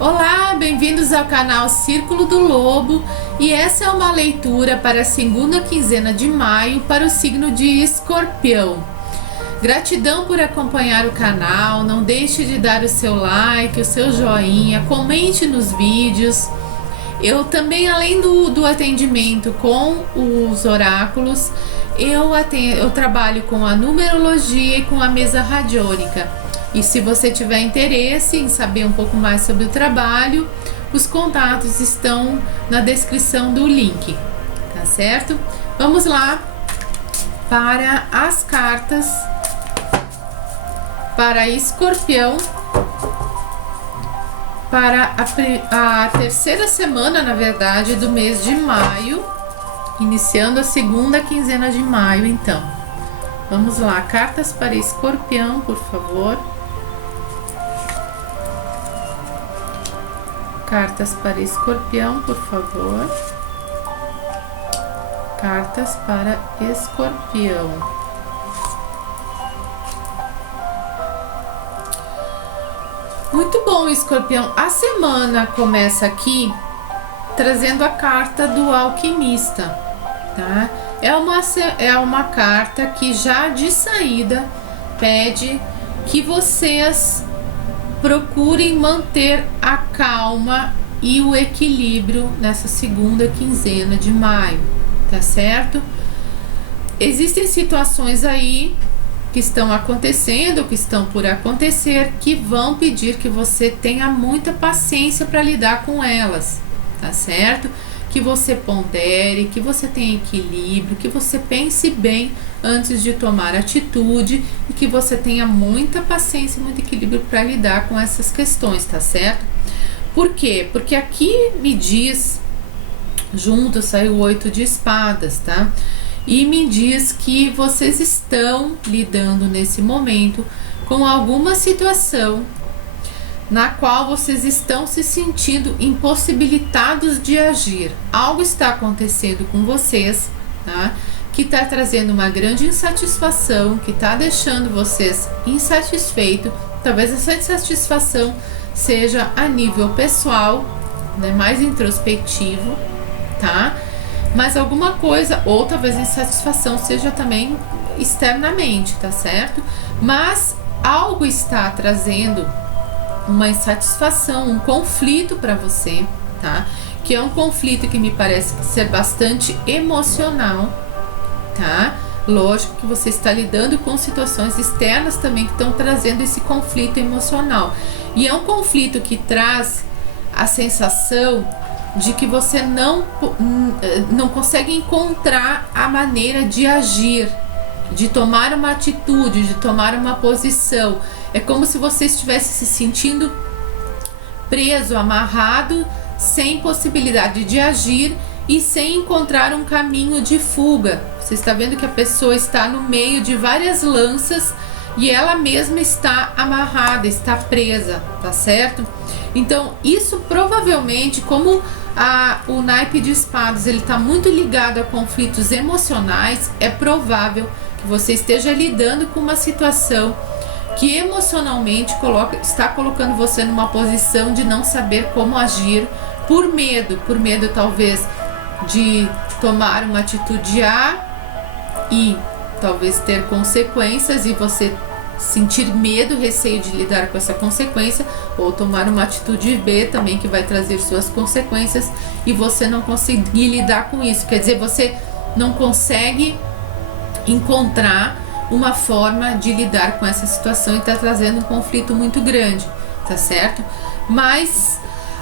Olá, bem-vindos ao canal Círculo do Lobo, e essa é uma leitura para a segunda quinzena de maio para o signo de Escorpião. Gratidão por acompanhar o canal, não deixe de dar o seu like, o seu joinha, comente nos vídeos. Eu também, além do atendimento com os oráculos, eu trabalho com a numerologia e com a mesa radiônica. E se você tiver interesse em saber um pouco mais sobre o trabalho, os contatos estão na descrição do link, tá certo? Vamos lá para as cartas para Escorpião para a terceira semana, na verdade, do mês de maio, iniciando a segunda quinzena de maio. Então, vamos lá, cartas para Escorpião, por favor. Cartas para Escorpião, por favor. Cartas para Escorpião. Muito bom, Escorpião. A semana começa aqui trazendo a carta do alquimista, tá? É uma carta que já de saída pede que vocês procurem manter a calma e o equilíbrio nessa segunda quinzena de maio, tá certo? Existem situações aí que estão acontecendo, que estão por acontecer, que vão pedir que você tenha muita paciência para lidar com elas, tá certo? Que você pondere, que você tenha equilíbrio, que você pense bem antes de tomar atitude e que você tenha muita paciência e muito equilíbrio para lidar com essas questões, tá certo? Por quê? Porque aqui me diz, junto saiu o 8 de espadas, tá? E me diz que vocês estão lidando nesse momento com alguma situação na qual vocês estão se sentindo impossibilitados de agir. Algo está acontecendo com vocês, tá? Que está trazendo uma grande insatisfação, que está deixando vocês insatisfeitos. Talvez essa insatisfação seja a nível pessoal, né? Mais introspectivo, tá? Mas alguma coisa, ou talvez a insatisfação seja também externamente, tá certo? Mas algo está trazendo uma insatisfação, um conflito para você, tá? Que é um conflito que me parece ser bastante emocional, tá? Lógico que você está lidando com situações externas também que estão trazendo esse conflito emocional. E é um conflito que traz a sensação de que você não consegue encontrar a maneira de agir, de tomar uma atitude, de tomar uma posição. É como se você estivesse se sentindo preso, amarrado, sem possibilidade de agir e sem encontrar um caminho de fuga. Você está vendo que a pessoa está no meio de várias lanças e ela mesma está amarrada, está presa, tá certo? Então, isso provavelmente, como o naipe de espadas, ele está muito ligado a conflitos emocionais, é provável que você esteja lidando com uma situação que emocionalmente está colocando você numa posição de não saber como agir por medo talvez de tomar uma atitude A e talvez ter consequências e você sentir medo, receio de lidar com essa consequência, ou tomar uma atitude B também que vai trazer suas consequências e você não conseguir lidar com isso. Quer dizer, você não consegue encontrar uma forma de lidar com essa situação e está trazendo um conflito muito grande, tá certo? Mas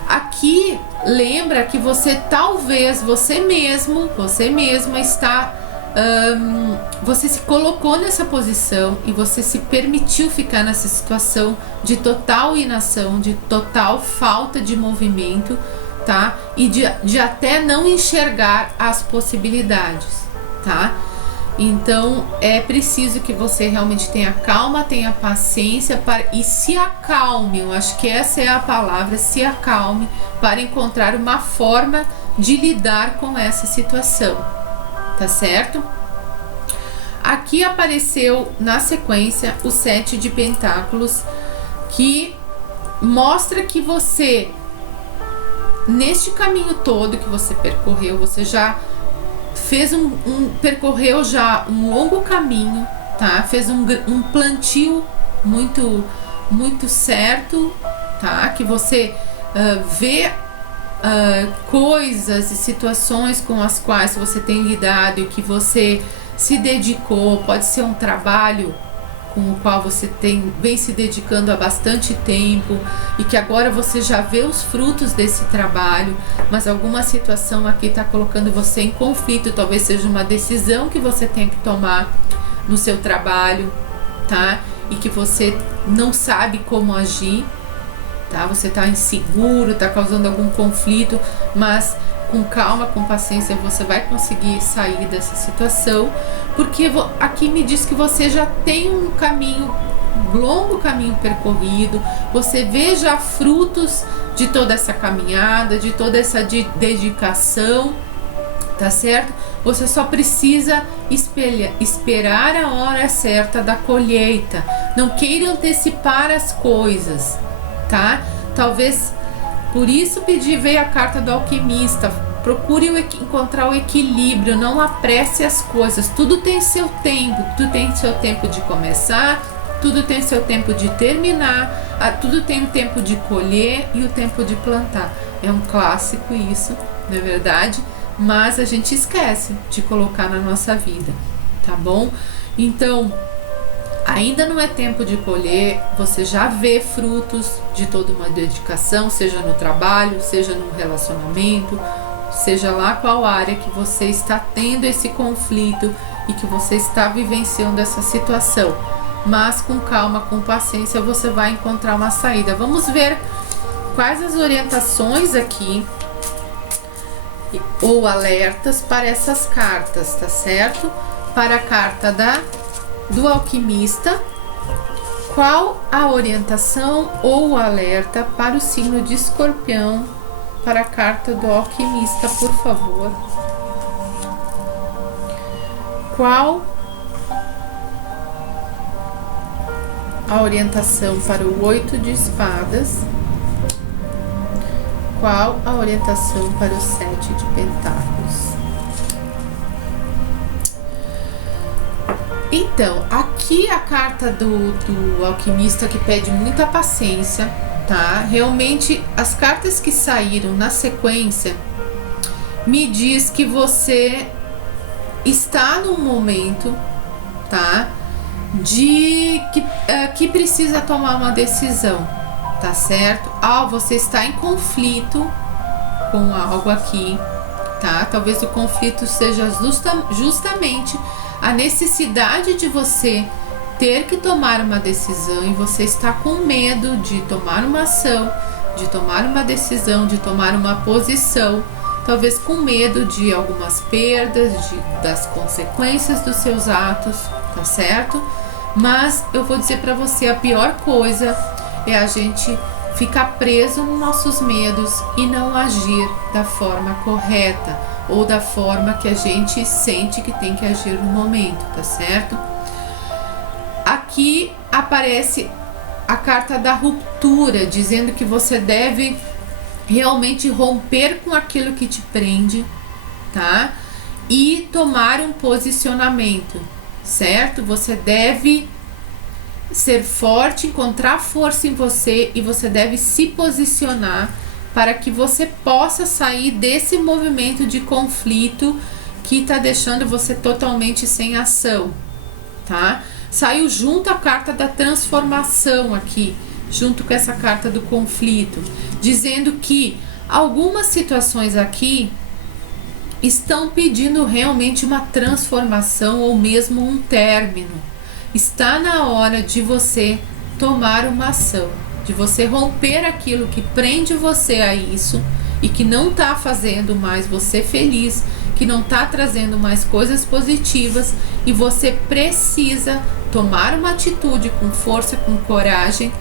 aqui lembra que você talvez, você mesma está você se colocou nessa posição e você se permitiu ficar nessa situação de total inação, de total falta de movimento, tá? E de até não enxergar as possibilidades, tá? Então é preciso que você realmente tenha calma, tenha paciência e se acalme. Eu acho que essa é a palavra, se acalme, para encontrar uma forma de lidar com essa situação, tá certo? Aqui apareceu na sequência o 7 de pentáculos, que mostra que você neste caminho todo que você percorreu, você já fez percorreu já um longo caminho, tá? Fez um plantio muito certo, tá? Que você vê coisas e situações com as quais você tem lidado e que você se dedicou. Pode ser um trabalho com o qual você vem se dedicando há bastante tempo e que agora você já vê os frutos desse trabalho, mas alguma situação aqui está colocando você em conflito. Talvez seja uma decisão que você tem que tomar no seu trabalho, tá? E que você não sabe como agir, tá? Você está inseguro, está causando algum conflito, mas com calma, com paciência, você vai conseguir sair dessa situação, porque aqui me diz que você já tem um longo caminho percorrido, você vê já frutos de toda essa caminhada, de toda essa dedicação, tá certo? Você só precisa esperar a hora certa da colheita. Não queira antecipar as coisas, tá? Talvez por isso veio a carta do alquimista. Procure encontrar o equilíbrio, não apresse as coisas. Tudo tem seu tempo, tudo tem seu tempo de começar, tudo tem seu tempo de terminar, tudo tem o tempo de colher e o tempo de plantar. É um clássico isso, não é verdade? Mas a gente esquece de colocar na nossa vida, tá bom? Então, ainda não é tempo de colher, você já vê frutos de toda uma dedicação, seja no trabalho, seja no relacionamento, seja lá qual área que você está tendo esse conflito e que você está vivenciando essa situação. Mas com calma, com paciência, você vai encontrar uma saída. Vamos ver quais as orientações aqui ou alertas para essas cartas, tá certo? Para a carta do alquimista, qual a orientação ou o alerta para o signo de Escorpião, para a carta do alquimista, por favor? Qual a orientação para o 8 de espadas? Qual a orientação para o 7 de pentáculos? Então, aqui a carta do alquimista que pede muita paciência, tá? Realmente, as cartas que saíram na sequência me diz que você está num momento, tá? Que precisa tomar uma decisão, tá certo? Você está em conflito com algo aqui, tá? Talvez o conflito seja justamente a necessidade de você ter que tomar uma decisão e você está com medo de tomar uma ação, de tomar uma decisão, de tomar uma posição, talvez com medo de algumas perdas, das consequências dos seus atos, tá certo? Mas eu vou dizer para você, a pior coisa é a gente ficar preso nos nossos medos e não agir da forma correta ou da forma que a gente sente que tem que agir no momento, tá certo? Aqui aparece a carta da ruptura, dizendo que você deve realmente romper com aquilo que te prende, tá? E tomar um posicionamento, certo? Você deve ser forte, encontrar força em você e você deve se posicionar para que você possa sair desse movimento de conflito que está deixando você totalmente sem ação, tá? Saiu junto a carta da transformação aqui, junto com essa carta do conflito, dizendo que algumas situações aqui estão pedindo realmente uma transformação ou mesmo um término. Está na hora de você tomar uma ação, de você romper aquilo que prende você a isso e que não está fazendo mais você feliz, que não está trazendo mais coisas positivas, e você precisa tomar uma atitude com força, com coragem,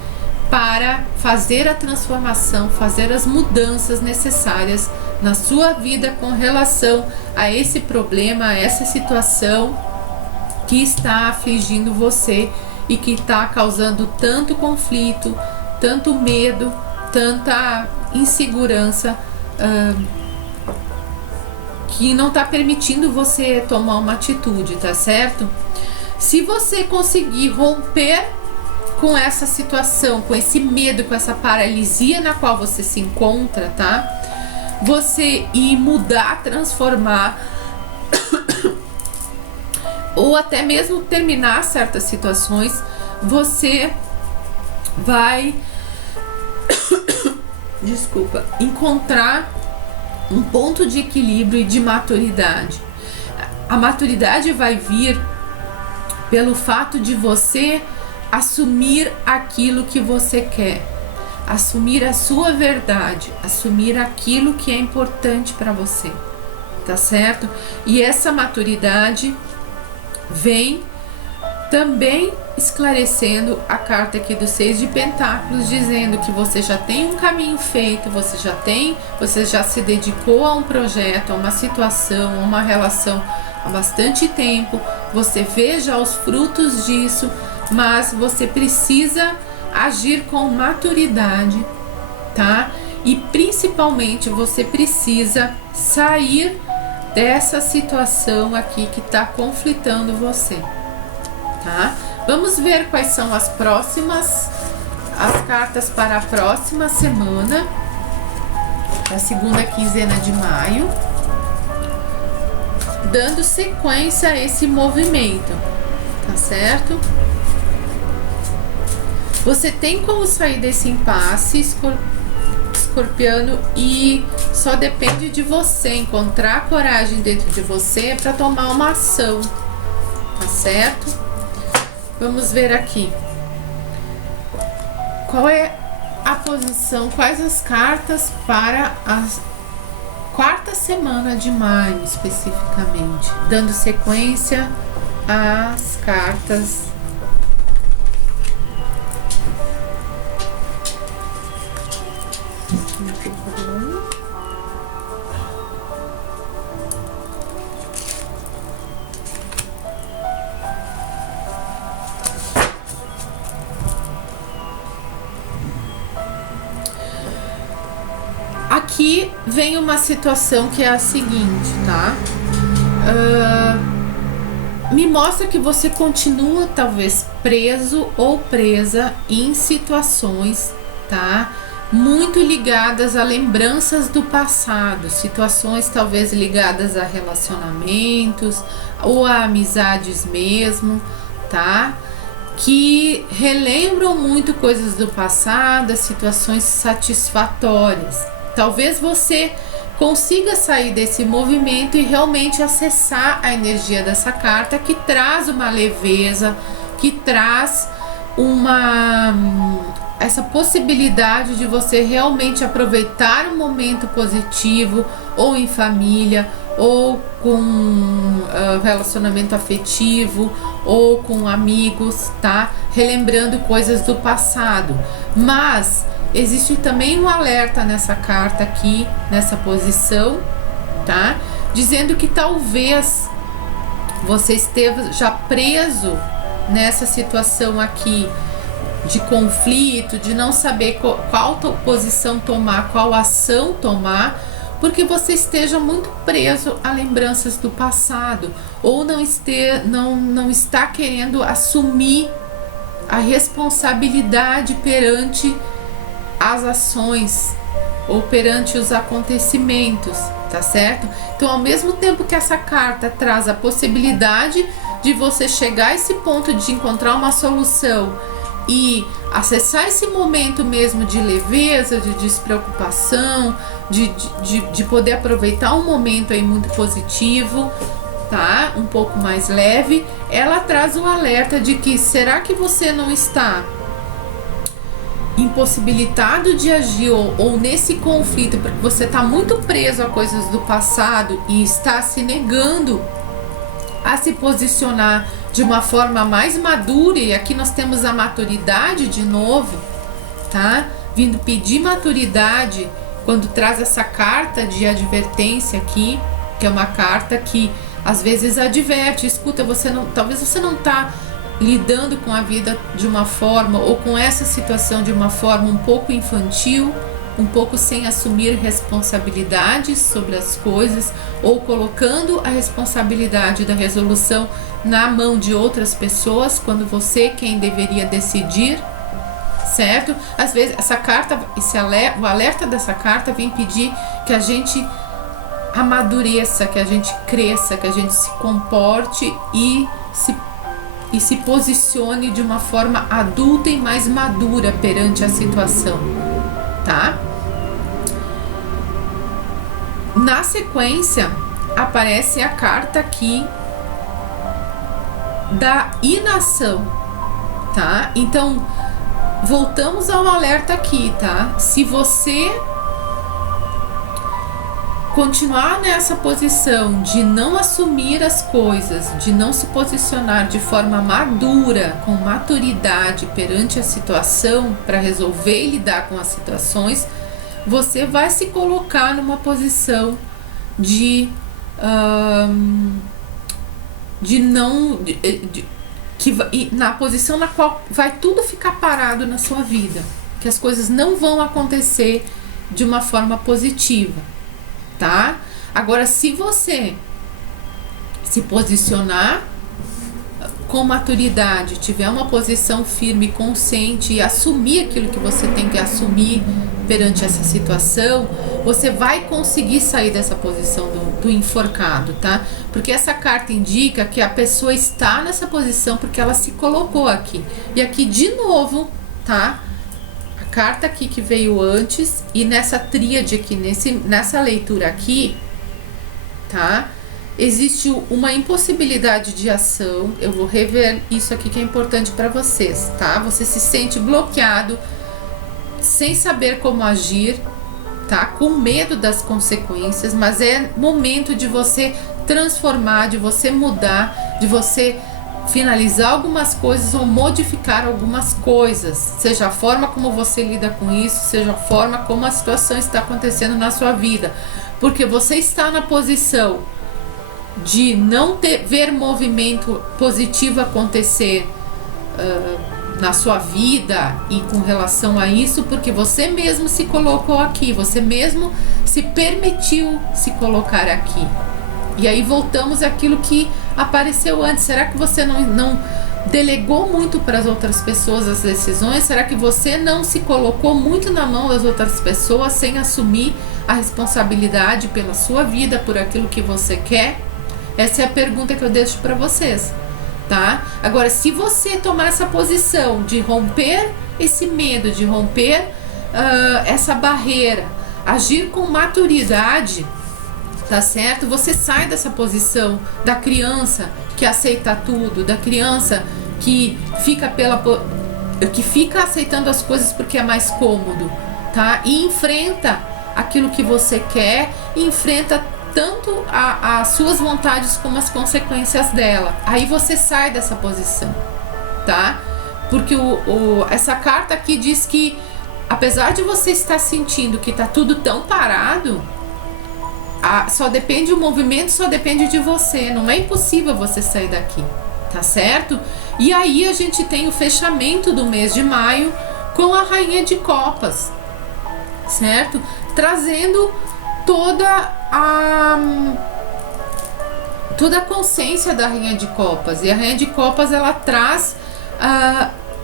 para fazer a transformação, fazer as mudanças necessárias na sua vida com relação a esse problema, a essa situação que está afligindo você e que está causando tanto conflito, tanto medo, tanta insegurança que não tá permitindo você tomar uma atitude, tá certo? Se você conseguir romper com essa situação, com esse medo, com essa paralisia na qual você se encontra, tá? Você ir mudar, transformar ou até mesmo terminar certas situações, você vai encontrar um ponto de equilíbrio e de maturidade. A maturidade vai vir pelo fato de você assumir aquilo que você quer, assumir a sua verdade, assumir aquilo que é importante para você, tá certo? E essa maturidade vem também esclarecendo a carta aqui do 6 de Pentáculos, dizendo que você já tem um caminho feito, você já se dedicou a um projeto, a uma situação, a uma relação há bastante tempo, você vê já os frutos disso, mas você precisa agir com maturidade, tá? E principalmente você precisa sair dessa situação aqui que está conflitando você, tá? Vamos ver quais são as cartas para a próxima semana, a segunda quinzena de maio, dando sequência a esse movimento, tá certo? Você tem como sair desse impasse, escorpiano, e só depende de você encontrar coragem dentro de você para tomar uma ação, tá certo? Vamos ver aqui qual é a posição, quais as cartas para a quarta semana de maio especificamente, dando sequência às cartas Aqui vem uma situação que é a seguinte, tá? Me mostra que você continua talvez preso ou presa em situações, tá? Muito ligadas a lembranças do passado, situações talvez ligadas a relacionamentos ou a amizades mesmo, tá? Que relembram muito coisas do passado, situações satisfatórias. Talvez você consiga sair desse movimento e realmente acessar a energia dessa carta, que traz uma leveza, que traz essa possibilidade de você realmente aproveitar um momento positivo, ou em família, ou com relacionamento afetivo, ou com amigos, tá? Relembrando coisas do passado. Mas existe também um alerta nessa carta aqui, nessa posição, tá? Dizendo que talvez você esteja já preso nessa situação aqui de conflito, de não saber qual posição tomar, qual ação tomar, porque você esteja muito preso a lembranças do passado, ou não está querendo assumir a responsabilidade perante as ações ou perante os acontecimentos, tá certo? Então, ao mesmo tempo que essa carta traz a possibilidade de você chegar a esse ponto de encontrar uma solução e acessar esse momento mesmo de leveza, de despreocupação, de poder aproveitar um momento aí muito positivo, tá? Um pouco mais leve, ela traz um alerta de que será que você não está impossibilitado de agir ou nesse conflito porque você está muito preso a coisas do passado e está se negando a se posicionar de uma forma mais madura, e aqui nós temos a maturidade de novo, tá? Vindo pedir maturidade quando traz essa carta de advertência aqui, que é uma carta que às vezes adverte, escuta, talvez você não está lidando com a vida de uma forma, ou com essa situação de uma forma um pouco infantil, um pouco sem assumir responsabilidades sobre as coisas, ou colocando a responsabilidade da resolução na mão de outras pessoas, quando você quem deveria decidir, certo? Às vezes essa carta, o alerta dessa carta vem pedir que a gente amadureça, que a gente cresça, que a gente se comporte e se posicione de uma forma adulta e mais madura perante a situação, tá? Na sequência, aparece a carta aqui da inação, tá? Então, voltamos ao alerta aqui, tá? Se você continuar nessa posição de não assumir as coisas, de não se posicionar de forma madura, com maturidade perante a situação, para resolver e lidar com as situações, você vai se colocar numa posição na posição na qual vai tudo ficar parado na sua vida, que as coisas não vão acontecer de uma forma positiva, tá? Agora, se você se posicionar com maturidade, tiver uma posição firme, consciente e assumir aquilo que você tem que assumir perante essa situação, você vai conseguir sair dessa posição do enforcado, tá? Porque essa carta indica que a pessoa está nessa posição porque ela se colocou aqui. E aqui de novo, tá? A carta aqui que veio antes e nessa tríade aqui, nessa leitura aqui, tá? Existe uma impossibilidade de ação. Eu vou rever isso aqui que é importante para vocês, tá? Você se sente bloqueado, sem saber como agir, tá? Com medo das consequências, mas é momento de você transformar, de você mudar, de você finalizar algumas coisas ou modificar algumas coisas, seja a forma como você lida com isso, seja a forma como a situação está acontecendo na sua vida, porque você está na posição de não ver movimento positivo acontecer na sua vida e com relação a isso, porque você mesmo se colocou aqui, você mesmo se permitiu se colocar aqui. E aí voltamos àquilo que apareceu antes. Será que você não delegou muito para as outras pessoas as decisões? Será que você não se colocou muito na mão das outras pessoas sem assumir a responsabilidade pela sua vida, por aquilo que você quer? Essa é a pergunta que eu deixo para vocês, tá? Agora, se você tomar essa posição de romper esse medo, de romper essa barreira, agir com maturidade, tá certo? Você sai dessa posição da criança que aceita tudo, da criança que fica aceitando as coisas porque é mais cômodo, tá? E enfrenta aquilo que você quer, e enfrenta tanto as suas vontades como as consequências dela. Aí você sai dessa posição, tá? Porque essa carta aqui diz que, apesar de você estar sentindo que tá tudo tão parado, o movimento só depende de você. Não é impossível você sair daqui, tá certo? E aí a gente tem o fechamento do mês de maio com a Rainha de Copas, certo? Trazendo toda a consciência da Rainha de Copas. E a Rainha de Copas, ela traz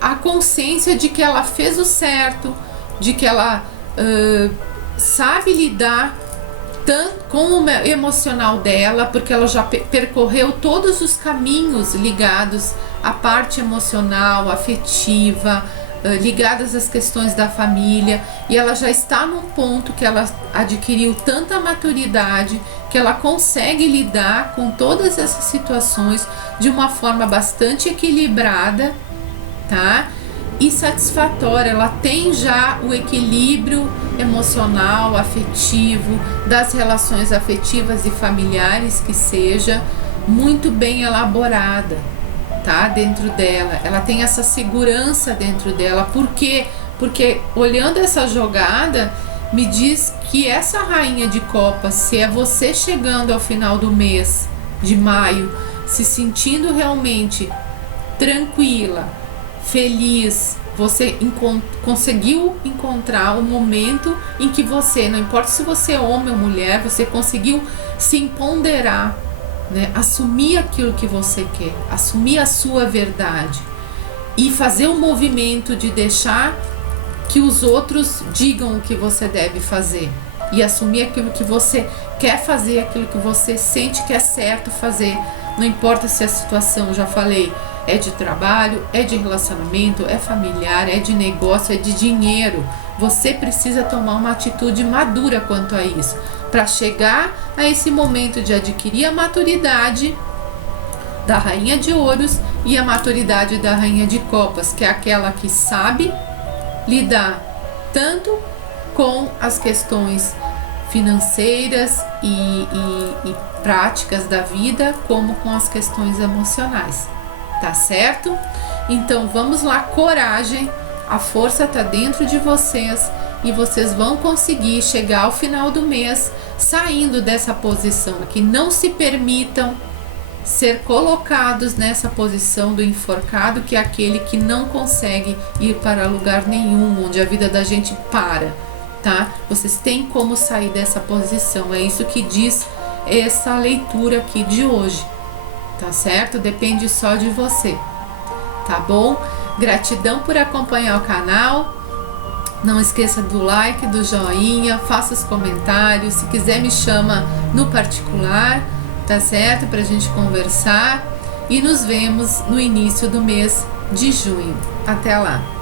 a consciência de que ela fez o certo, de que ela sabe lidar tanto com o emocional dela, porque ela já percorreu todos os caminhos ligados à parte emocional, afetiva, ligadas às questões da família, e ela já está num ponto que ela adquiriu tanta maturidade que ela consegue lidar com todas essas situações de uma forma bastante equilibrada, tá? E satisfatória. Ela tem já o equilíbrio emocional, afetivo, das relações afetivas e familiares, que seja muito bem elaborada, tá? Dentro dela, ela tem essa segurança dentro dela. Por quê? Porque olhando essa jogada, me diz que essa Rainha de Copas, se é você chegando ao final do mês de maio, se sentindo realmente tranquila, feliz, você conseguiu encontrar o momento em que você, não importa se você é homem ou mulher, você conseguiu se empoderar, né? Assumir aquilo que você quer, assumir a sua verdade e fazer o movimento de deixar que os outros digam o que você deve fazer e assumir aquilo que você quer fazer, aquilo que você sente que é certo fazer. Não importa se a situação, já falei, é de trabalho, é de relacionamento, é familiar, é de negócio, é de dinheiro. Você precisa tomar uma atitude madura quanto a isso, para chegar a esse momento de adquirir a maturidade da Rainha de Ouros e a maturidade da Rainha de Copas, que é aquela que sabe lidar tanto com as questões financeiras e práticas da vida, como com as questões emocionais, tá certo? Então vamos lá, coragem, a força tá dentro de vocês e vocês vão conseguir chegar ao final do mês saindo dessa posição aqui. Não se permitam ser colocados nessa posição do enforcado, que é aquele que não consegue ir para lugar nenhum, onde a vida da gente para, tá? Vocês têm como sair dessa posição, é isso que diz essa leitura aqui de hoje, tá certo? Depende só de você, tá bom? Gratidão por acompanhar o canal. Não esqueça do like, do joinha, faça os comentários. Se quiser me chama no particular, tá certo? Pra gente conversar. E nos vemos no início do mês de junho. Até lá!